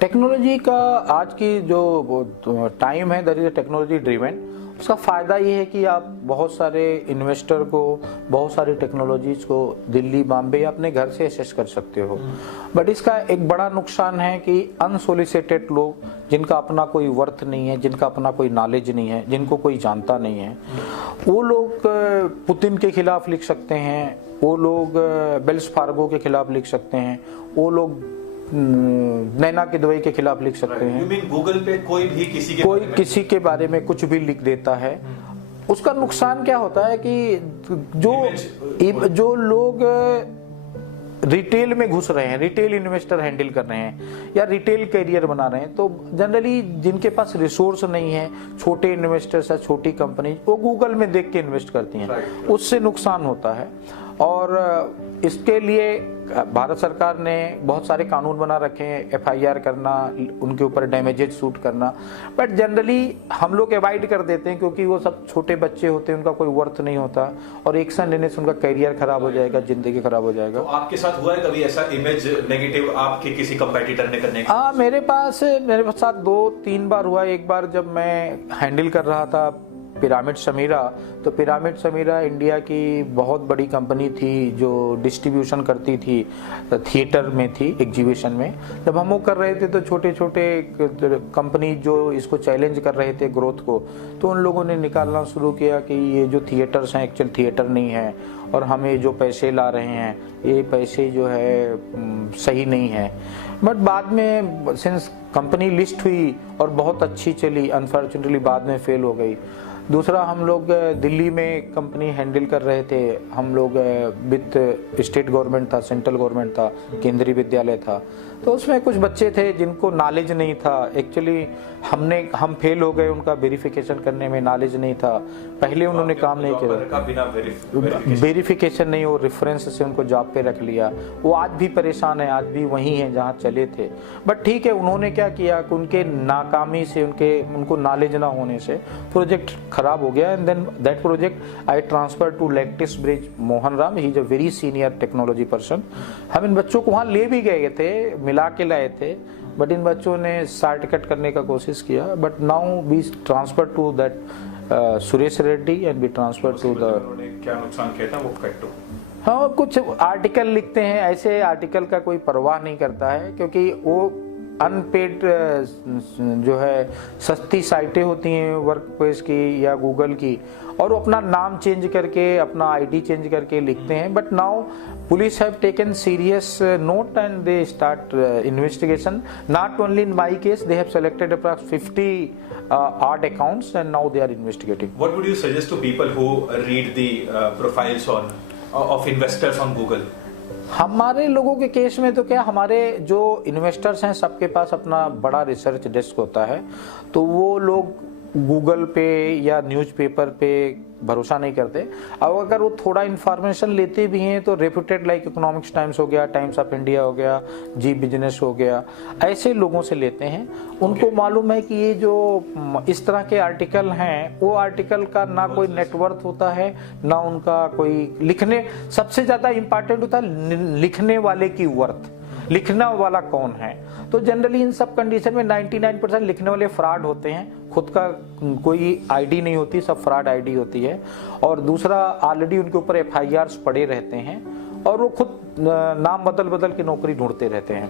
Technology का आज की जो टाइम है दैट इज टेक्नोलॉजी ड्रिवन। उसका फ़ायदा ये है कि आप बहुत सारे इन्वेस्टर को बहुत सारी टेक्नोलॉजीज को दिल्ली बॉम्बे या अपने घर से एक्सेस कर सकते हो। बट इसका एक बड़ा नुकसान है कि अनसोलिसिटेड लोग जिनका अपना कोई वर्थ नहीं है, जिनका अपना कोई नॉलेज नहीं है, जिनको कोई जानता नहीं है, वो लोग पुतिन के खिलाफ लिख सकते हैं, वो लोग वेल्स फार्गो के खिलाफ लिख सकते हैं, वो लोग नैना के दुबई के खिलाफ लिख सकते हैं। You mean गूगल पे कोई भी किसी के बारे में कुछ भी लिख देता है। उसका नुकसान क्या होता है कि जो लोग रिटेल में घुस रहे हैं, रिटेल इन्वेस्टर हैंडल कर रहे हैं या रिटेल कैरियर बना रहे हैं, तो जनरली जिनके पास रिसोर्स नहीं है, छोटे इन्वेस्टर्स या छोटी कंपनी, वो गूगल में देख के इन्वेस्ट करती हैं, उससे नुकसान होता है। और इसके लिए भारत सरकार ने बहुत सारे कानून बना रखे हैं, FIR करना, उनके ऊपर डैमेजेज सूट करना, बट जनरली हम लोग अवॉइड कर देते हैं क्योंकि वो सब छोटे बच्चे होते हैं, उनका कोई वर्थ नहीं होता और एक्शन लेने से उनका करियर खराब हो जाएगा, जिंदगी खराब हो जाएगा। तो आपके साथ हुआ है कभी ऐसा इमेज नेगेटिव आपके किसी कंपेटिटर ने करने का? मेरे साथ 2-3 बार हुआ। एक बार जब मैं हैंडल कर रहा था पिरामिड समीरा, तो पिरामिड समीरा इंडिया की बहुत बड़ी कंपनी थी जो डिस्ट्रीब्यूशन करती थी, थिएटर में थी, एग्जीबिशन में। जब हम वो कर रहे थे तो छोटे छोटे कंपनी जो इसको चैलेंज कर रहे थे ग्रोथ को, तो उन लोगों ने निकालना शुरू किया कि ये जो थिएटर्स हैं एक्चुअल थिएटर नहीं है और हमें जो पैसे ला रहे हैं ये पैसे जो है सही नहीं है। बट बाद में सिंस कंपनी लिस्ट हुई और बहुत अच्छी चली, अनफॉर्चुनेटली बाद में फेल हो गई। दूसरा, हम लोग दिल्ली में कंपनी हैंडल कर रहे थे, हम लोग विद स्टेट गवर्नमेंट था, सेंट्रल गवर्नमेंट था, केंद्रीय विद्यालय था, तो उसमें कुछ बच्चे थे जिनको नॉलेज नहीं था। एक्चुअली हम फेल हो गए, उनका वेरिफिकेशन करने में नॉलेज नहीं था, पहले उन्होंने काम नहीं किया, वेरिफिकेशन नहीं, वो रेफरेंस से उनको जॉब पे रख लिया। वो आज भी परेशान है, आज भी वहीं है जहाँ चले थे। बट ठीक है, उन्होंने क्या किया कि उनके नाकामी से, उनको नॉलेज ना होने से प्रोजेक्ट खराब हो गया। And then that project I transfer to लेक्टिस Brij Mohan Ram, he is a very senior technology person. हम इन बच्चों को वहाँ ले भी गए थे, मिला के लाए थे, बट इन बच्चों ने शॉर्टकट करने का कोशिश किया। But now we transfer to that Suresh Reddy and we transfer to the. क्या नुकसान किया था वो कट्टू? हाँ, कुछ आर्टिकल लिखते हैं, ऐसे आर्टिकल का कोई परवाह नहीं करता है क्योंकि वो अनपेड जो है सस्ती साइटें होती हैं वर्क प्लेस की या गूगल की, और वो अपना नाम चेंज करके, अपना ID चेंज करके लिखते हैं। But now police have taken serious note and they start investigation. Not only in my case, they have selected approx 50 odd accounts and now they are investigating. What would you suggest to people who read the profiles of investors on Google? हमारे लोगों के case में तो क्या, हमारे जो investors हैं सबके पास अपना बड़ा रिसर्च डेस्क होता है, तो वो लोग गूगल पे या न्यूज़पेपर पे भरोसा नहीं करते। अब अगर वो थोड़ा इन्फॉर्मेशन लेते भी हैं तो रेप्यूटेड लाइक इकोनॉमिक्स टाइम्स हो गया, टाइम्स ऑफ इंडिया हो गया, जी बिजनेस हो गया, ऐसे लोगों से लेते हैं। उनको मालूम है कि ये जो इस तरह के आर्टिकल हैं, वो आर्टिकल का ना कोई नेटवर्थ होता है, ना उनका कोई लिखने, सबसे ज़्यादा इम्पॉर्टेंट होता है लिखने वाले की वर्थ, लिखना वाला कौन है। तो जनरली इन सब कंडीशन में 99% लिखने वाले फ्रॉड होते हैं, खुद का कोई ID नहीं होती, सब फ्रॉड ID होती है। और दूसरा, ऑलरेडी उनके ऊपर FIRs पड़े रहते हैं और वो खुद नाम बदल बदल के नौकरी ढूंढते रहते हैं।